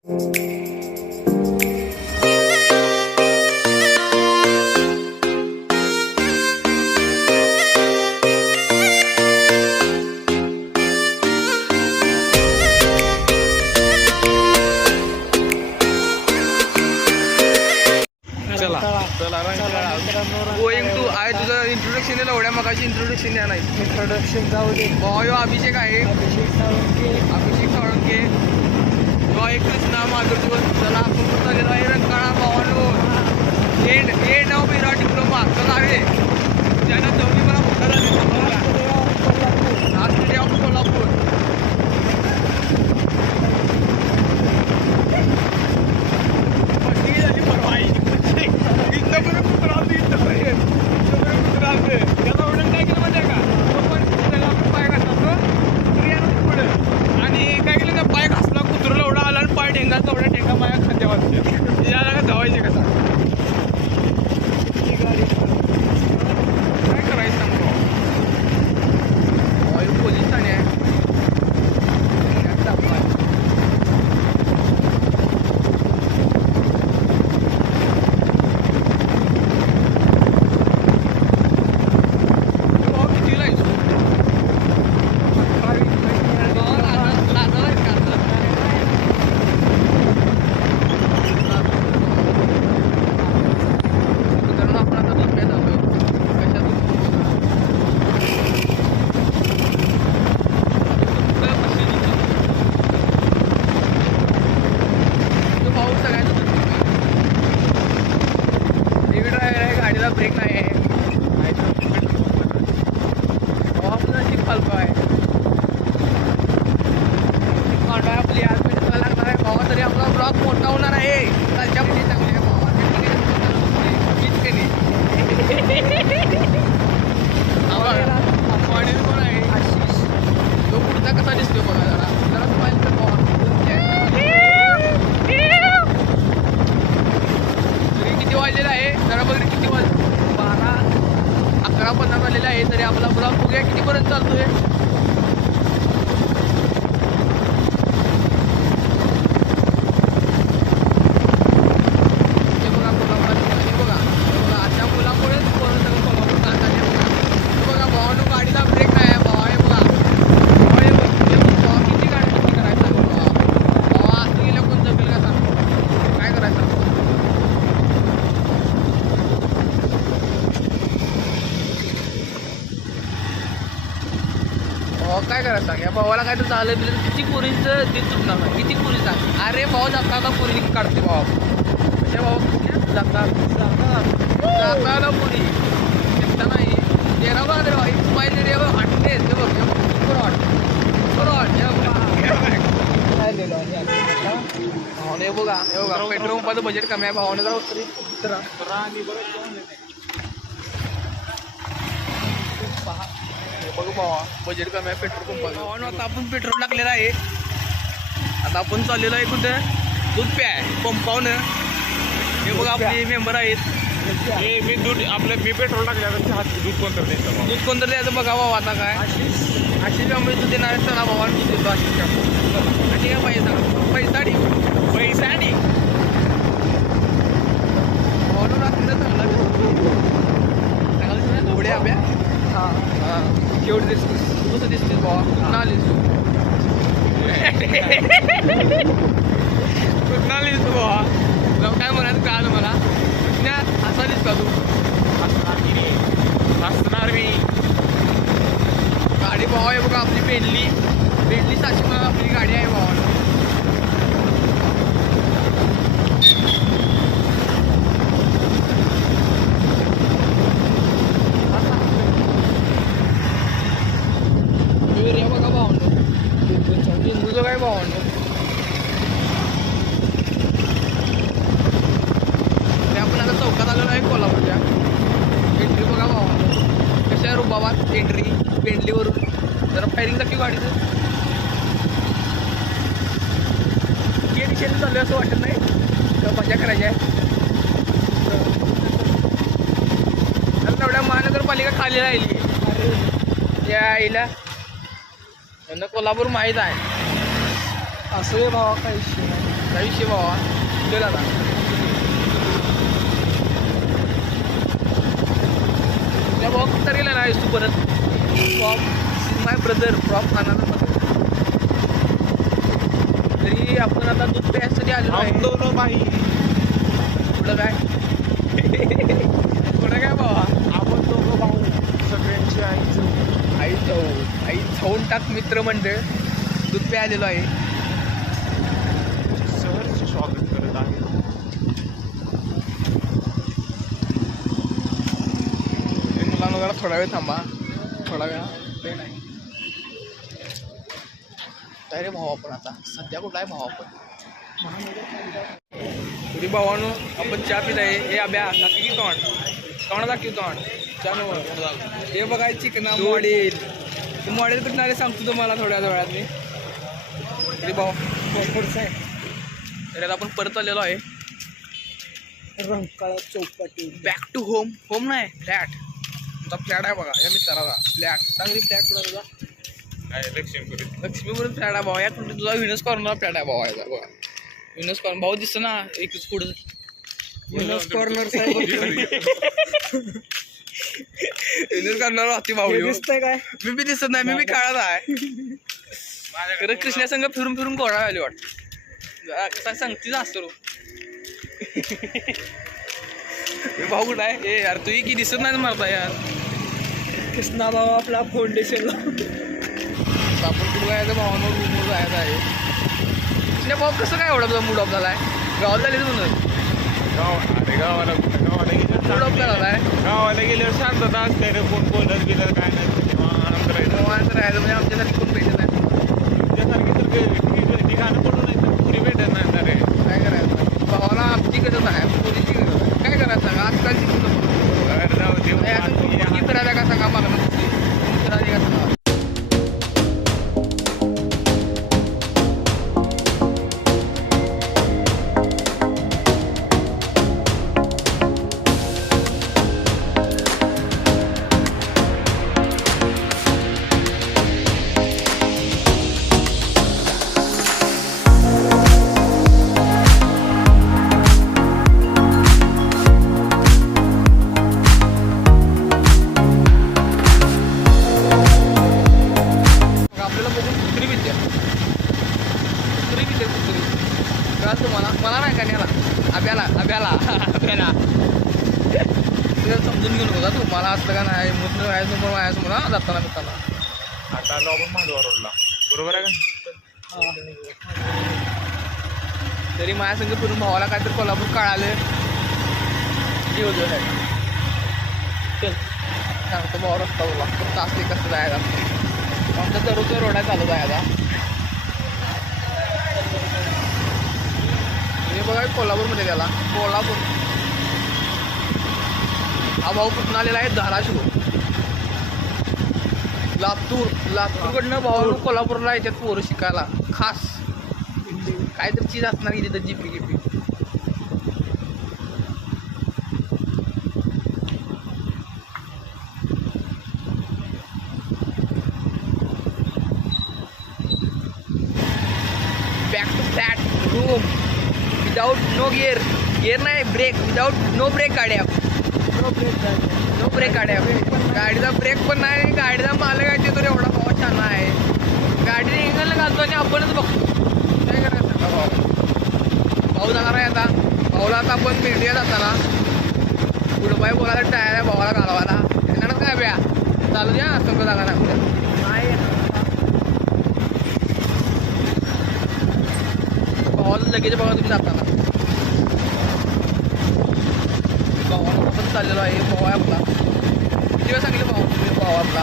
Going to आहे तुझं introduction दिलं एवढ्या मगाची इंट्रोडक्शन द्या नाही. इंट्रोडक्शन जाऊ दे. भाऊ अभिषेक आहे. अभिषेक साळुंके तो आहे कृष्णा माधुरवर. चला आपण चाललेलो आहे रंकाळा भावानो एंड नाव बिरा डिप्लोमा. चला आहे त्यानं तेवढी मला मोठा झाली आज मीडिया ऑफ कोल्हापूर. ब्रेक नाही आहे आपली आज भेटायला लागणार आहे भावा. तरी आपला ब्लॉग मोठा होणार आहे. कालच्या मुली चांगली आहे भावा. कोण आहे आशिष. तो पुढचा कसा दिसतो बघा जरा जरा पाहिजे तर भावा. तरी किती वाजलेलं आहे जरा बघ किती वाज 11:15 झालेला आहे. तरी आपला ब्लॉग बघूया कितीपर्यंत चालतोय. काय करायचं सांग या भावाला काय तर झालं बिलं किती पुरीचं ते चुकणार नाही. किती पुरी सांग. अरे भाऊ जाता पुरी काढते भाऊ. म्हणजे भाऊ जाता पुरी एकटा नाही. तेरा बघा रे भाई पाहिजे रे वाटते ते बघ बरं वाटतं भावने बघा हे बघा पेट्रोल पंपाचं बजेट कमी आहे भावाने जरा तरी बघू भावा बजेट कमी आहे पेट्रोल पंपाचं. भावानं आता आपण पेट्रोल टाकलेलं आहे. आता आपण चाललेलो आहे कुठं दूध प्याय पंपावनं. हे बघा आपले मेंबर आहेत. मी पेट्रोल टाकलं दूध कोणतं द्यायचं. दूध कोणतं द्यायचं बघा भावा. आता काय आशिष त्यामुळे दूध देणार आहे. चला भावा दूध देतो आशिष आणि काय पैसा भावानं रात्रीला चांगला थोड्या आब्या. हां केवढं दिसतेस तू कसं दिसतेस भावा. कुठं आलीस तू कुठं आलीस तू भावा. तुला काय म्हणायचं का आलं मला हसालीस का तू. हसणार मी. गाडी भावा आहे बघा आपली बेंटली 700 आपली गाडी आहे भावा. बघा भावनो लिंबूचं काय भावनो. आपण आता चौकात आलेलो आहे कोल्हापूरच्या. एंट्री बघा भावनो कशा आहे रुबाबात एंट्री बेंटलीवरून. जरा फायरिंग दाखवी गाडीचं. के दिशेने चालू असं वाटत नाही का मजा करायची आहे. एवढ्या महानगरपालिका खाली राहिली या आईला. कोल्हापूर माहीत आहे. असं भावा काही विषय नाही. काय विषय भावा चल आता त्या भावा कुठं गेला ना तू परत from my brother from another तरी आपण आता दूध प्यायसाठी आलेलो आहे दोन बाई कुठं काय कुठं काय भावा आपण दोघं भाऊ सगळ्यांची आई छाऊन टाक मित्र मंडळ दूध प्या आलेलो आहे सहर्ष स्वागत करत आहे मुलांना जरा थोडा वेळ थांबा थोडा वेळ ते नाही काय रे भाऊ आपण आता सध्या कुठला आहे भाऊ आपण तरी भावानो आपण चहा पित आहे हे अभ्या दाखी की तोंड दाखी तोंड चहा हे बघाय चिकना मॉडेल ते मॉडेल कुठं आले सांगतो तुम्हाला थोड्या वेळात मी तरी भाऊ पुढचं आहे तरी आता आपण परत आलेलो आहे Rankala Chowpatty back to home home नाही फ्लॅट तुमचा फ्लॅट आहे बघा या मित्राचा फ्लॅट चांगली फ्लॅट तुला तुझा काय लक्ष्मीपुरी लक्ष्मीपुरम फ्लॅट आहे भाऊ या कुठे तुझा विनस कॉर्नर फ्लॅट आहे भाऊ याचा बघा विनस कॉर्नर भाऊ दिसतं ना एकच पुढं विनस कॉर्नर विनस कॉर्नर राहते भाऊ ह्यो. दिसतंय काय मी बी दिसत नाही मी बी काळात आहे खरं कृष्णा संघ फिरून फिरून कोणा आली वाटत कसा सांगतीच असतो भाऊ कुठं आहे ए यार तू की दिसत नाही मारता यार कृष्णा भाऊ आपला फाउंडेशनला आपण कुठं जायचं भावांवर रूमवर जायचं आहे कृष्णा भाऊ कसं काय एवढा तुझा मूड ऑफ झाला आहे गावात झाले म्हणून गावाला मूड ऑफ झाला आहे गावाला गेल्यावर शांतता असते रे कोण बोलत गेलं काय नाही तेव्हा आनंद राहिला निवांत राहायचं म्हणजे आमच्यासाठी कोण भेटत नाही त्यासारखी तर ठिकाणं पडून नाही पुरी भेटत नाही ना रे काय करायचं भावाला आमची गरज आहे पोलीसची गरज आहे काय करायचं सांगा आजकालची मुलं अरे जाऊ दे किती करायला का सांगा मला नसते का सांगा आपल्याला बघून कुत्री विद्या कुत्री विद्या कुत्री कळाल तुम्हाला मला नाही का न्याला अभ्याला तुला समजून घेऊन बघा तू मला असलं का नाही मुद्र व्हायचं व्हायचं मला जाताना मिळताना आता आलो आपण मांडवा रोडला बरोबर आहे का तरी माझ्या संग फिरून भावाला काहीतरी कोल्हापूर कळालं दिवस आहे चल सांगतो भावा रस्ता बोला फक्त असते कसं जायचं आमचा दररोज रोड आहे चालू जायचा हे बघा कोल्हापूरमध्ये गेला कोल्हापूर हा भाऊ कुठून आलेला आहे धाराशिव लातूरकडनं भाऊ कोल्हापूरला याच्यात पोरं शिकायला खास काहीतरी चीज असणार की तिथं जीपी गिपी back to flat room without no gear नाही ब्रेक विदाउट नो ब्रेक गाड्या नो ब्रेक गाड्या गाडीचा ब्रेक पण नाही आणि गाडीचा मालक आहे तो एवढा भावा छान आहे गाडीने इंगलला घालतो आणि आपणच बघतो काय करायचं का भाऊ जाणार आहे आता भाऊला आता आपण भेटूया जाताना पुढं बाई बोलायला टायर आहे भावाला घालवायला येणार काय ब्या चालू द्या संघ जागा नाही भावाला लगेच बघा तुम्ही जाताना भावाला आपण चाललेलो आहे भाऊ आहे आपला किती वेळ सांगितलं भाऊ आपला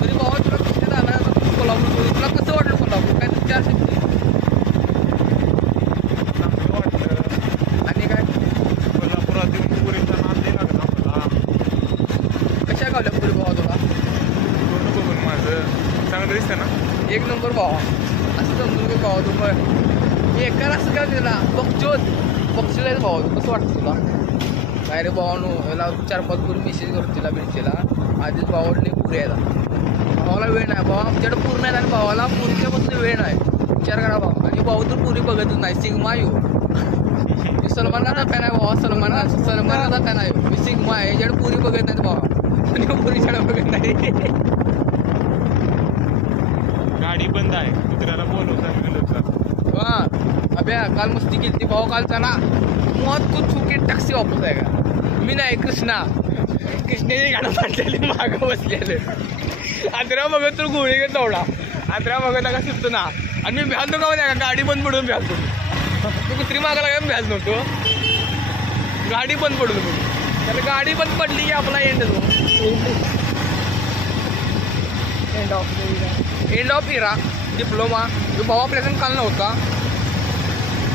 तरी भावा तुला कसं झालं कोल्हापूर तुला कसं वाटलं कोल्हापूर काय तर 400 चांगलं वाटलं आणि काय कोल्हापुरात येऊन पुरीचा नाद नाही लागला मला कशा गावल्या पुढे भावा तुला पूर्ण बघून माझं चांगलं दिसतं ना एक नंबर भावा असं समजून घे भावा तू पण एकाला असं काय दिला बक्षीला भावा तू कसं वाटतं तुला काय रे भावानो याला 4-5 पूर्वी मेसेज करून तिला भेटला आधीच भावाडले पुरे यायला भावा भावाला वेळ नाही. भावा आमच्याकडे पूर्ण आहे आणि भावाला पूर्णपासून वेळ नाही. विचार करा भावा. आणि भाऊ तर पुरी बघतच नाही. सिग्मा येऊ सलमान खानचा फॅन आहे भावा. सलमान खानचा फॅन आहे. मी सिग्मा आहे. याच्याकडे पुरी बघत नाहीत भावा. आणि पुरीच्याकडे बघत नाही. गाडी बंद आहे, कुत्र्याला बोलवतात. हा अभ्या काल मस्ती केली ती भाऊ. काल त्याला मत तू चुके टॅक्सी वापस आहे का? मी नाही कृष्णाची गाणं पाडलेली मागं बसलेलं. आंध्रा बघत तर गोळी घेत दौडा. आंध्रा बघत का सुटतो ना. आणि मी भ्यालतो का का गाडी बंद पडून भ्यालतो. तू कुत्री मागायला काय भ्याल नव्हतो. गाडी बंद पडून म्हणून त्याला गाडी बंद पडली की आपला end end of era. Diploma जो भावा प्रेझेंट काल नव्हता.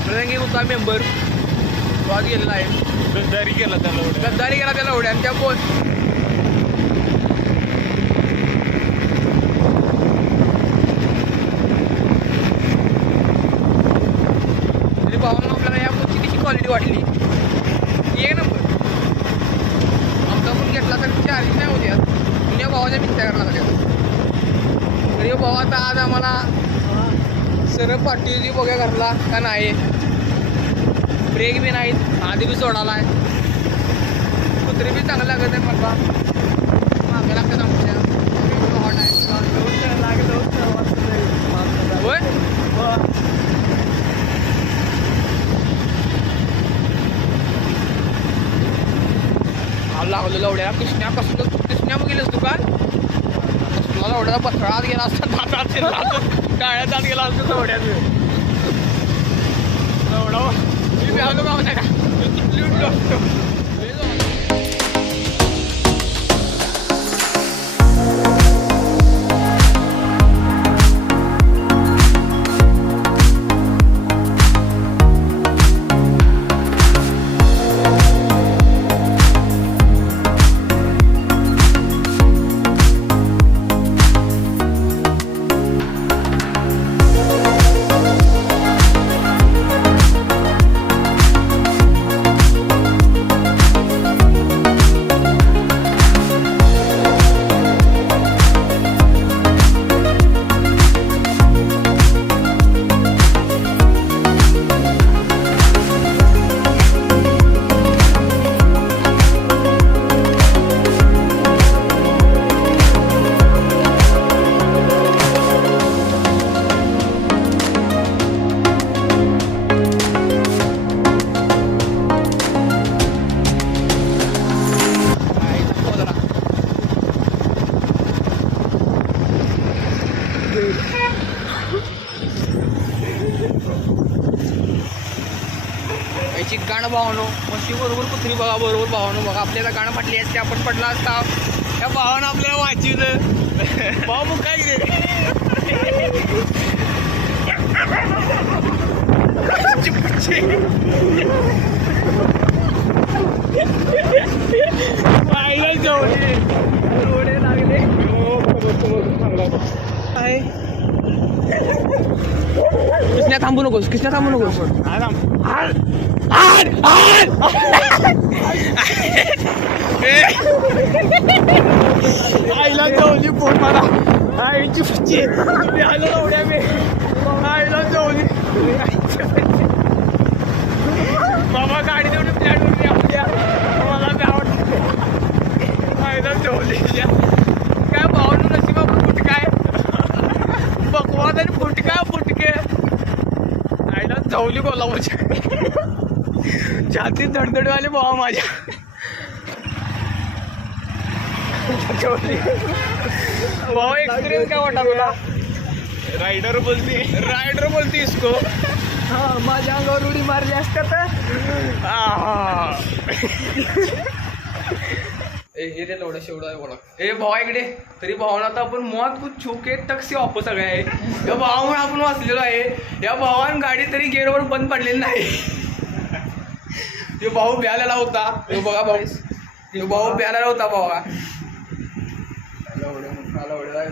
प्रेझेंट होता मेंबर तो आज गेलेला आहे. गद्दारी केला त्याला एवढ्या आणि त्या भावांना आपल्याला या गोष्टी तिची क्वालिटी वाटली. एक नंबर आमचा पण घेतला तर चार्जिंग नाही होती. आज या भावाच्या मित्या करणार तरी भावा आता आज आम्हाला सरळ पाठी बघा घरला का नाही. ब्रेक बी नाहीत. आधी बी सोडाला आहे. कुत्री बी चांगलं लागत आहे मला. मागे लागतात आमच्या हॉट आहे. होय लागलो लवड्या. कृष्णा बघितलंस तू का? लवड्याचा पथळात गेला असता. टाळ्यात जात गेला असतो लवड्यात. लवडा मी व्यावलो गाव नाही का तुटली उठलो असतो. याची गाणं भावानो मस्ती बरोबर कुत्री बघा. बरोबर भावानो बघा. आपल्याला गाणं फाटली असते आपण पडला असता. त्या भावानं आपल्याला वाचित भाऊ मग काय रे डोळे लागले. कृष्णा थांबू नकोस. आईला जवली फोन मला. आईची पुच्ची आलो एवढ्या मी. आईला जवली बाबा गाडी देऊन फ्लॅट होती आपल्या. मला काय आवडतं. आईला जवली काय भावनं नशी बाबा फुटकाय बकवाद आणि फुटके आईला जवली बोला माझ्या. छातीत धडधडवाले भावा माझ्या. भाऊ एक्सपिरियन्स काय वाटला तुला? रायडर बोलती इसको. हा माझ्या अंगावर उडी मारली असतात. हे लवडा शेवडा आहे बोला. हे भावा इकडे तरी भावाला आता आपण मौत कुछ छूके टक्सी वापस सगळे आहे. या भावामुळे आपण वाचलेलो आहे. या भावानं गाडी तरी गेअरवर बंद पडलेली नाही. तो भाऊ ब्यालेला होता. तो बघा भाऊ ब्यालेला होता भावा. लवड्या